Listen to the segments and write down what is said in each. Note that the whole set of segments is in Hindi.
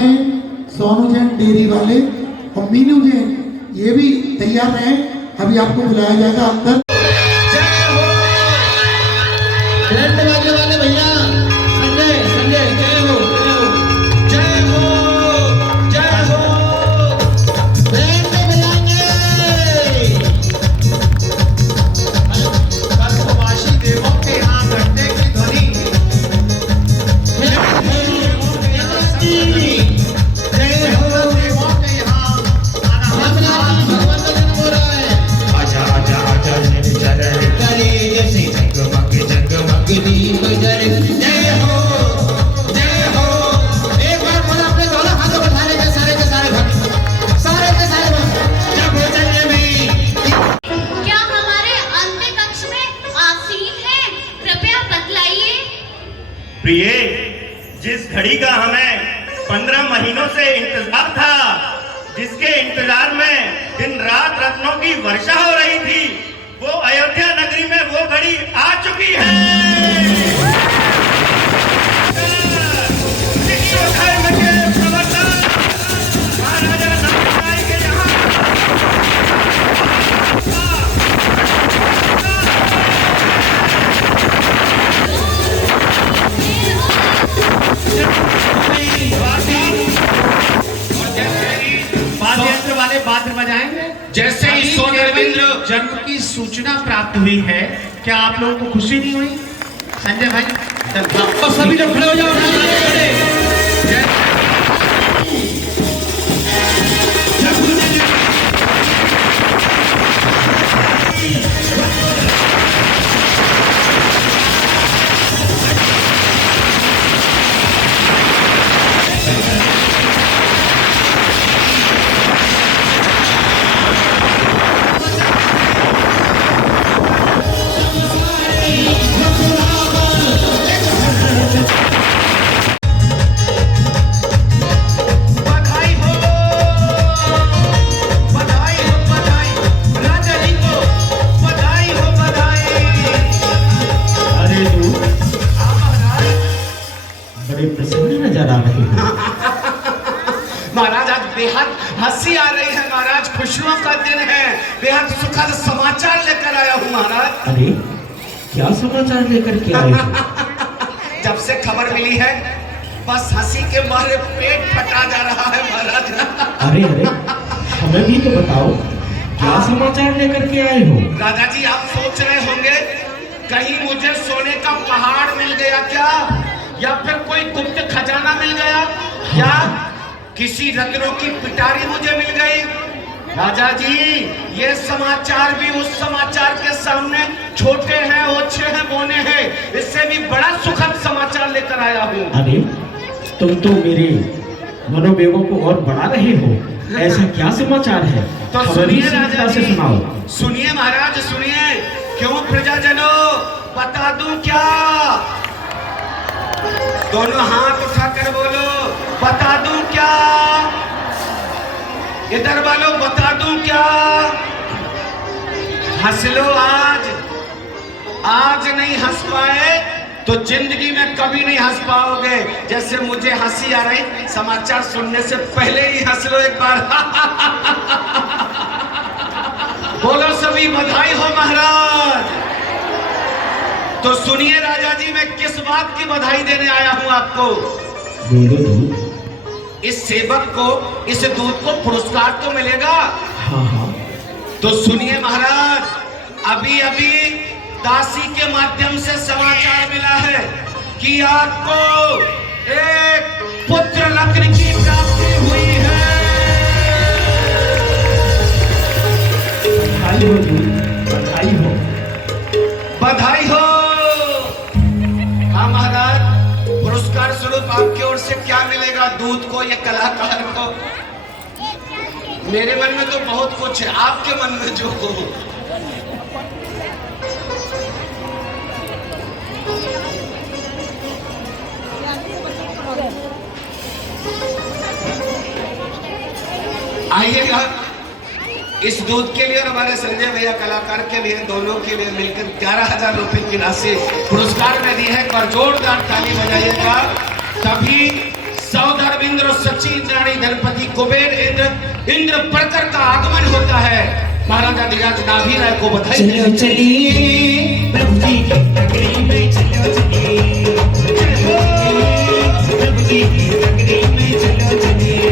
आते हैं सोनू जैन डेयरी वाले और मीनू जैन, ये भी तैयार हैं। अभी आपको बुलाया जाएगा अंदर। बैंड बाजे वाले भैया संजय संजय जय हो जय हो जय हो बैंड बजाएंगे। कल्पवासी देवों के यहाँ घंटे की ध्वनि जय हो देवों के यहाँ भगवान का जन्म हो रहा है। आजा आजा आजा करे जैसे जगमग जगमग दीप जले। जय हो जय हो। एक बार बोला अपने दोनों हाथों को उठाने के सारे भक्त जब हो चलने में। क्या हमारे अंत्य कक्ष में आसीन है? कृपया बतलाइए। प्रिय, जिस घड़ी का हमें 15 महीनों से इंतजार था, जिसके इंतजार में दिन रात रत्नों की वर्षा हो रही थी, वो अयोध्या नगरी में वो घड़ी आ चुकी है। धर्म के प्रवर्तक महाराजा नंदराय के यहाँ वाद्ययंत्र वाले वाद्य बजाएंगे। जैसे ही सोनरविंद्र जन्म की सूचना प्राप्त हुई है, क्या आप लोगों को खुशी नहीं हुई? संजय भाई तो सभी लोग खड़े हो जाओ। महाराज आज बेहद हंसी आ रही है महाराज, खुशियों का दिन है, बेहद सुखद समाचार लेकर आया हूँ महाराज। अरे क्या समाचार लेकर के आए हो? जब से खबर मिली है बस हंसी के मारे पेट फटा जा रहा है महाराज। अरे अरे हमें भी तो बताओ, क्या समाचार लेकर के आए हो? दादाजी आप सोच रहे होंगे कहीं मुझे सोने का पहाड़ मिल गया क्या, या फिर कोई गुप्त खजाना मिल गया, या किसी रत्नों की पिटारी मुझे मिल गई। राजा जी ये समाचार भी उस समाचार के सामने छोटे हैं, ओछे हैं, बोने हैं, इससे भी बड़ा सुखद समाचार लेकर आया हूँ। अरे तुम तो मेरे मनोवेगों को और बढ़ा रहे हो, ऐसा क्या समाचार है? तो हमें भी सुनिए राजा सीधता से जी, सुनाओ। सुनिए महाराज सुनिए। क्यों प्रजाजनों बता दूं क्या? दोनों हाथ उठाकर बोलो बता दूं क्या? इधर बोलो बता दूं क्या? हंस लो आज नहीं हंस पाए तो जिंदगी में कभी नहीं हंस पाओगे। जैसे मुझे हंसी आ रही, समाचार सुनने से पहले ही हंस लो एक बार। बोलो सभी बधाई हो महाराज। तो सुनिए राजा जी, मैं किस बात की बधाई देने आया हूं आपको। इस सेवक को, इस दूध को पुरस्कार तो मिलेगा। हाँ। तो सुनिए महाराज, अभी अभी दासी के माध्यम से समाचार मिला है कि आपको एक पुत्र रत्न की प्राप्ति हुई है। बधाई हो दूध, बधाई हो। बधाई हो। हाँ महाराज, पुरस्कार स्वरूप आपकी ओर से क्या मिलेगा दूध को, ये कलाकार को? मेरे मन में तो बहुत कुछ है, आपके मन में जो हो। आइएगा। इस दूध के लिए और हमारे संजय भैया कलाकार के लिए, दोनों के लिए मिलकर 11,000 रुपए की राशि पुरस्कार में दी है। एक बार जोरदार ताली बजाइएगा, तभी सौधर्म जब इंद्र और सची इंद्राणी धनपति कुबेर इंद्र प्रकर का आगमन होता है, महाराजा धीराज नाभि राय को बधाई चलो चलिए प्रभु जी की नगरी में, चलो चलिए प्रभु जी की नगरी में, चलो चलिए।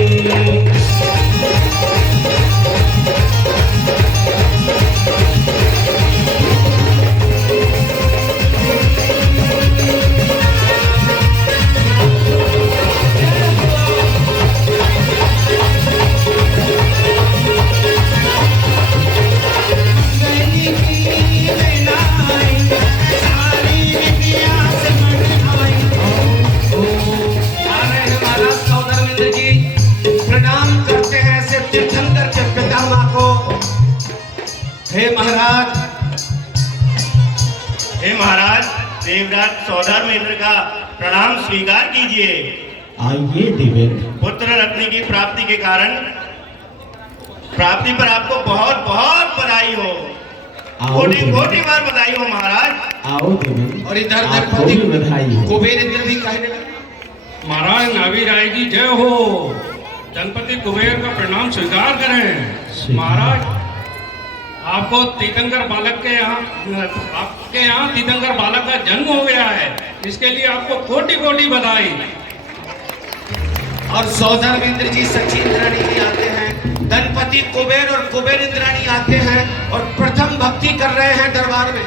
हे महाराज, देवराज सौधर्मेंद्र का प्रणाम स्वीकार कीजिए। आइए देवेंद्र। पुत्र रत्न की प्राप्ति के कारण प्राप्ति पर आपको बहुत बहुत बधाई हो, कोटि कोटि बार बधाई हो महाराज। आओ देवेंद्र। और इधर आपको भी बधाई हो। कुबेर इंद्र भी कहने लगे, महाराज नाभि राय की जय हो। धनपति कुबेर का प्रणाम स्वीकार करें। महाराज, आपको तीर्थंकर बालक के आपके यहाँ तीर्थंकर बालक का जन्म हो गया है, इसके लिए आपको कोटि कोटि बधाई। और सौधर्मेंद्र जी सची इंद्राणी भी आते हैं, धनपति कुबेर और कुबेर इंद्राणी आते हैं और प्रथम भक्ति कर रहे हैं दरबार में।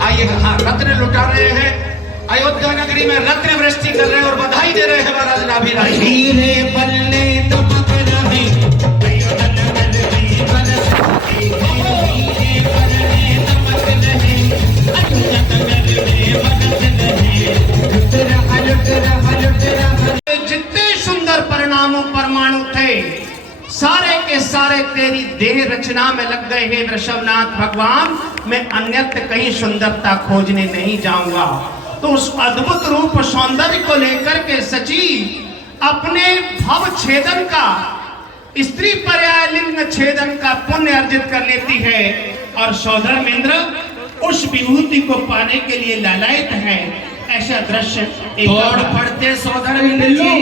आइए, हाँ, रत्न लुटा रहे हैं, अयोध्या नगरी में रत्न वृष्टि कर रहे हैं और बधाई दे रहे हैं महाराज नाभि राय। हीरे पल्ले दमक रहे, जितने सुंदर परिणामों परमाणु थे, सारे के सारे तेरी देह रचना में लग गए हैं वृषभनाथ भगवान। मैं अन्यत्र कहीं सुंदरता खोजने नहीं जाऊंगा। तो उस अद्भुत रूप सौंदर्य को लेकर के सची अपने भव छेदन का, स्त्री पर्याय लिंग छेदन का पुण्य अर्जित कर लेती है और सौधर्मेंद्र उस विभूति को पाने के लिए लालायित है। ऐसा दृश्य दौड़ पड़ते सौधर्मेंद्र जी।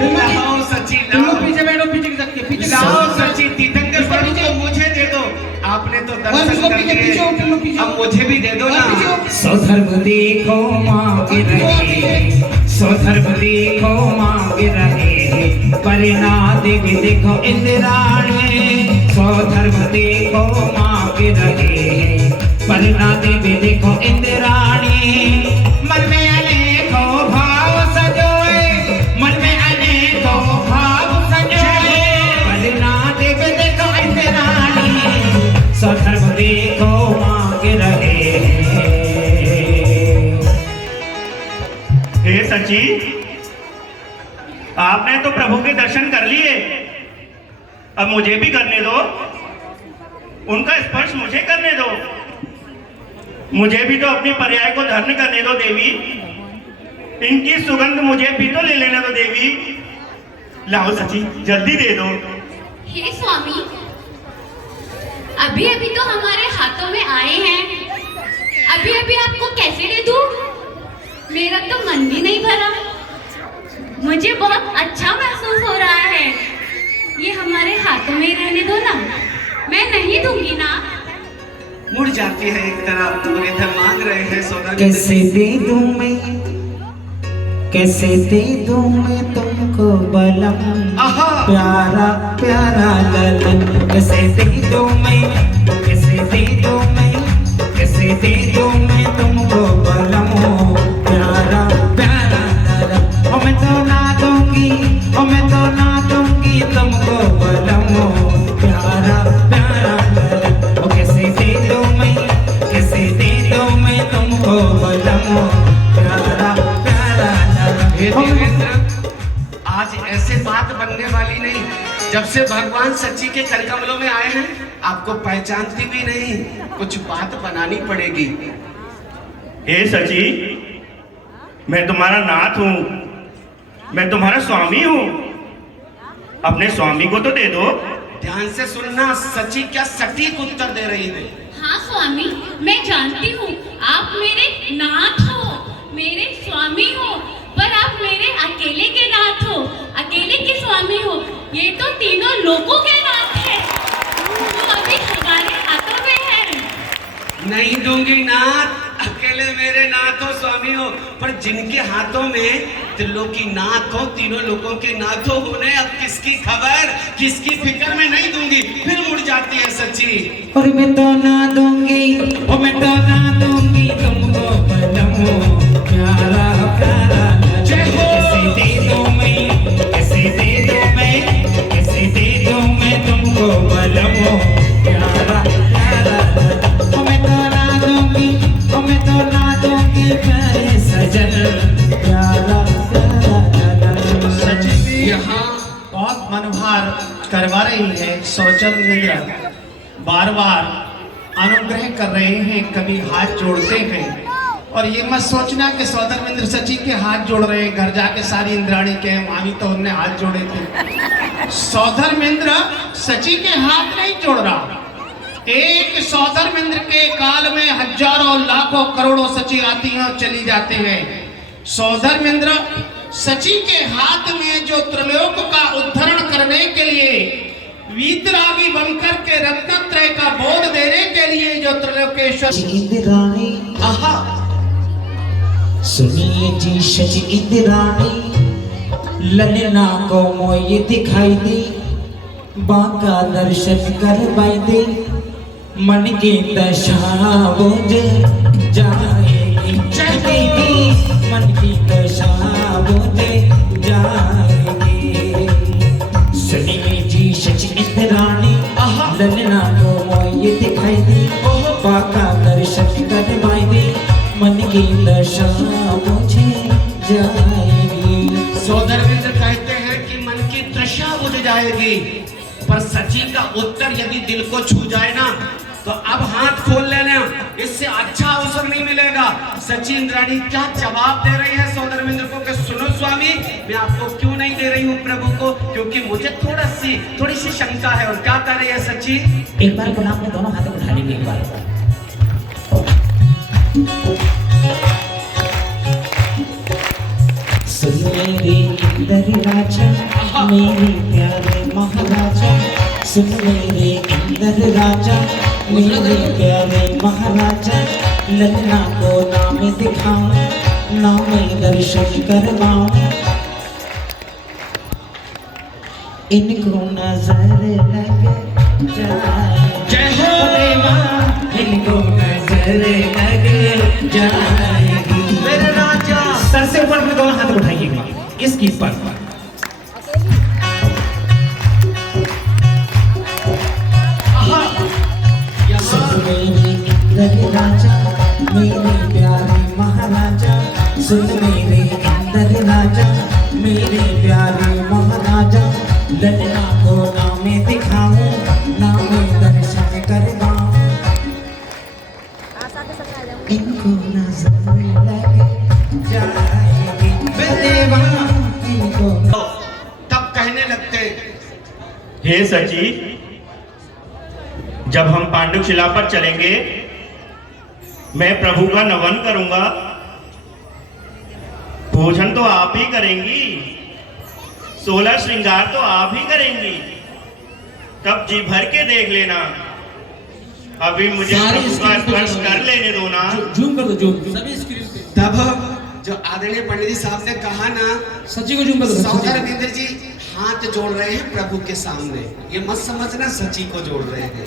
लाओ सची, लाओ पीछे बैठो, पीछे लाओ सची, तीर्थंकर प्रभु को मुझे दे दो। आपने तो दर्शन कर लिए, अब मुझे भी दे दो ना। स्वधर्म देखो मांग रहे, स्वधर्म देखो मांग रहे, परिणा देवी देखो इंद्राणी। स्वधर्म देखो मांग रहे, परिणा देवी देखो इंद्राणी। मन में अनेकों भाव सजोए, मन में अनेकों भाव सजोए, परिणा देवी देखो इंद्राणी। स्वधर्म देखो मांग रहे। हे सची, आपने तो प्रभु के दर्शन कर लिए, अब मुझे भी करने दो, उनका स्पर्श मुझे करने दो, मुझे भी तो अपनी पर्याय को धर्म करने दो देवी। इनकी सुगंध मुझे भी तो ले लेने दो देवी। लाओ सची, जल्दी दे दो। हे स्वामी, अभी अभी तो हमारे हाथों में आए हैं, अभी अभी आपको कैसे दे दूं? मेरा तो मन भी नहीं भरा, मुझे बहुत अच्छा महसूस हो रहा है। ये हमारे हाथों में ही रहने दो ना, मैं नहीं दूंगी ना। मुड़ जाती है एक तरफ, तो इधर मांग रहे हैं सौदागर। कैसे दे दूं मैं, कैसे दे दूं मैं तुमको बलम, प्यारा प्यारा ललन। कैसे दे दूं मैं, कैसे दे दूं मैं, कैसे दे दूं मैं तुमको बलम, प्यारा प्यारा ललन। ओ मैं तो ना दूंगी, ओ मैं तो ना दूंगी तुमको बलम, प्यारा प्यारा ललन। ओ कैसे दे दूं मैं, कैसे दे दूं मैं तुमको बलम, प्यारा प्यारा ललन। आज ऐसे बात बनने वाली नहीं, जब से भगवान सच्ची के करकमलों में आए हैं आपको पहचानती भी नहीं, कुछ बात बनानी पड़ेगी। हे सची, मैं तुम्हारा नाथ हूं, मैं तुम्हारा स्वामी हूं, अपने स्वामी को तो दे दो। ध्यान से सुनना, सची क्या सटीक उत्तर दे रही है। हाँ स्वामी, मैं जानती हूँ आप मेरे नाथ हो, मेरे स्वामी हो, पर आप आप मेरे अकेले के नाथ हो, अकेले के स्वामी हो, ये तो तीनों लोगों के नाथ है जो अभी हमारे हाथों में है। नहीं दूंगी नाथ, अकेले मेरे नाथ हो, स्वामी हो, पर जिनके हाथों में त्रिलोकी नाथ हो, तीनों लोगों के नाथ हो, उन्हें अब किसकी खबर, किसकी फिक्र में नहीं दूंगी। फिर मुड़ जाती है सच्ची। और मैं तो ना दूंगी, और मैं तो ना दूंगी तुमको बलम प्यारा प्यारा। जय हो। कैसे दे दूं मैं, कैसे दे दूं मैं, कैसे दे दूं मैं तुमको बलम प्यारा प्यारा। और मैं तो ना दूंगी, और मैं तो ना दूंगी प्यारे सजन प्यारा प्यारा। सच्ची यहाँ बहुत मनोभार करवा रही है। सौचन मित्र बार बार अनुग्रह कर रहे हैं, कभी हाथ जोड़ते हैं। और ये मत सोचना कि सौदामिंद्र सची के हाथ जोड़ रहे हैं, घर जाके सारी इंद्राणी के मामी तो उनने हाथ जोड़े थे। सौदामिंद्र सची के हाथ नहीं जोड़ रहा। एक सौदामिंद्र के काल में हजारों लाखों करोड़ों सची आती हैं और चली जाते हैं। सौदामिंद्र सची के हाथ में जो त्रिलोक का उद्धरण करने के लिए वीतरागी बनकर के रत्नत्रय का बोध देने के लिए जो त्रिलोकेश्वर इंद्राणी, आहा, सुनिए जी शच इंद्राणी, ललना को मोय दिखाई दे, बाका दर्शन करवाई दे, मन की दशा बुझ जाएगी। देवी मन की दशा बुझ जाएगी। सुनिए जी शच इंद्राणी, ललना को मोय दिखाई दे, बाका दर्शन करवाई दे, मन की दशा बुझ जाएगी। सौदामिंद्र कहते हैं कि मन की तृष्णा बुझ जाएगी, पर सची का उत्तर यदि दिल को छू जाए ना तो अब हाथ खोल लेना, इससे अच्छा अवसर नहीं मिलेगा। सची इंद्राणी क्या जवाब दे रही है सौदामिंद्र को कि सुनो स्वामी, मैं आपको क्यों नहीं दे रही हूँ प्रभु को, क्योंकि मुझे थोड़ी सी शंका है। और क्या कर रही है सची? एक बार गुलाब में दोनों हाथों को उठा लेंगे। एक बार सुन मेरे इंद्र राजा, मेरे प्यारे महाराजा, सुन मेरे इंद्र राजा, मेरे प्यारे महाराजा, ललना को नाम दिखाऊं, नाम दर्शन करवाऊं, इनको नजर लग जाए। जय हो। इनको नजर लग जाएगी। मेरे राजा, सर से ऊपर अपने दोनों हाथ उठाइएगा इसकी पर। सुन मेरे इंद्र राजा, मेरे प्यारे महाराजा, सुन मेरे इंद्र राजा, मेरे प्यारे महाराजा, ललना को नाम दिखाऊं, नाम दर्शन करवाऊं, इनको नजर लग जाएगी। देवा इनको तब कहने लगते, हे सची, जब हम पांडुशिला पर चलेंगे मैं प्रभु का नमन करूंगा, भोजन तो आप ही करेंगी, 16 श्रृंगार तो आप ही करेंगी, तब जी भर के देख लेना। अभी मुझे प्रभु का स्पर्श कर लेने दो ना। जूम कर दो, जूम सभी स्क्रीन पे। तब जो आदरणीय पंडित जी साहब ने कहा ना, सच्ची को जूम कर दो। सौदामिंद्र जी हाथ जोड़ रहे हैं प्रभु के सामने, ये मत समझना सची को जोड़ रहे हैं।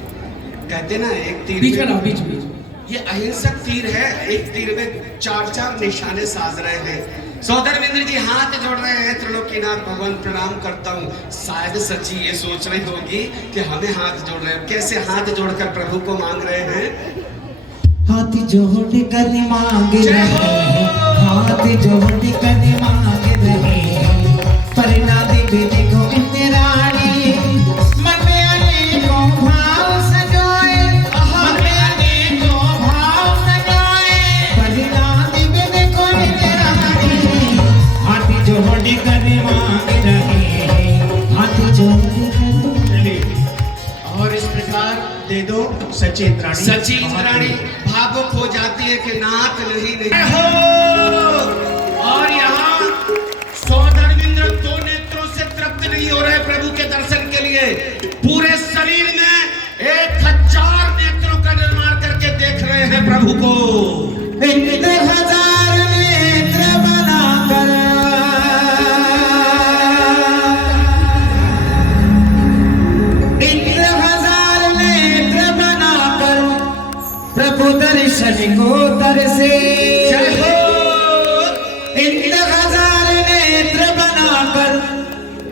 कहते ना एक तीर बीच में ना, बीच बीच। ये अहिंसक तीर है, एक तीर में 4-4 निशाने साध रहे हैं। सौदामिंद्र जी हाथ जोड़ रहे हैं, त्रिलोकीनाथ भगवान प्रणाम करता हूँ। शायद सची ये सोच रही होगी कि हमें हाथ जोड़ रहे हैं, कैसे हाथ जोड़कर प्रभु को मांग रहे हैं। हाथ जोड़ कर मांग रहे हैं, हाथ जोड़ कर मांग रहे हैं, परिणा देवी देखो इंद्राणी, मन में अनेकों भाव सजाए, मन में अनेकों भाव सजाए, परिणा देवी देखो इंद्राणी, हाथ जोड़ कर मांग रहे हैं, हाथ जोड़ कर। चलिए, और इस प्रकार दे दो सची इंद्राणी। सची इंद्राणी भावुक हो जाती है कि नाथ नहीं हो। और यहाँ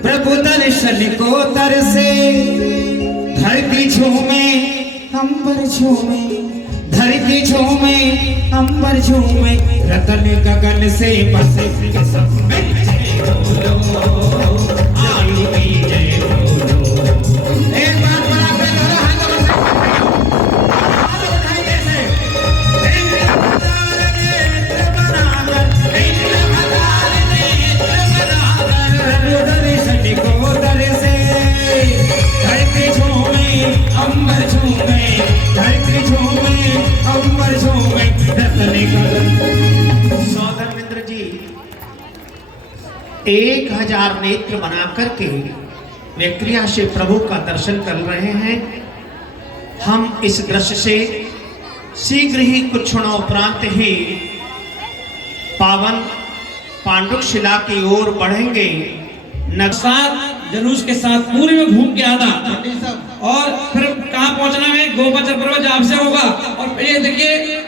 प्रभु दर्शन को तरसे, धरती झूमे अंबर झूमे, धरती झूमे अंबर झूमे, रतन गगन से बसे सब में जय बोलो, आई की जय बोलो। एक बार बराबर करो, हाथ उठाइए कैसे? दर्शन को तरसे, धरती झूमे अंबर झूमे, धरती झूमे अंबर झूमे, रतन गगन। सौदर मित्र जी 1000 नेत्र बना करके वे क्रिया से प्रभु का दर्शन कर रहे हैं। हम इस दृश्य से शीघ्र ही कुछ क्षणों उपरांत ही पावन पांडुक शिला की ओर बढ़ेंगे। साथ जुलूस के साथ पूरे में घूम के आना और फिर कहाँ पहुंचना है, गोपचर पर्वत आपसे होगा। और ये देखिए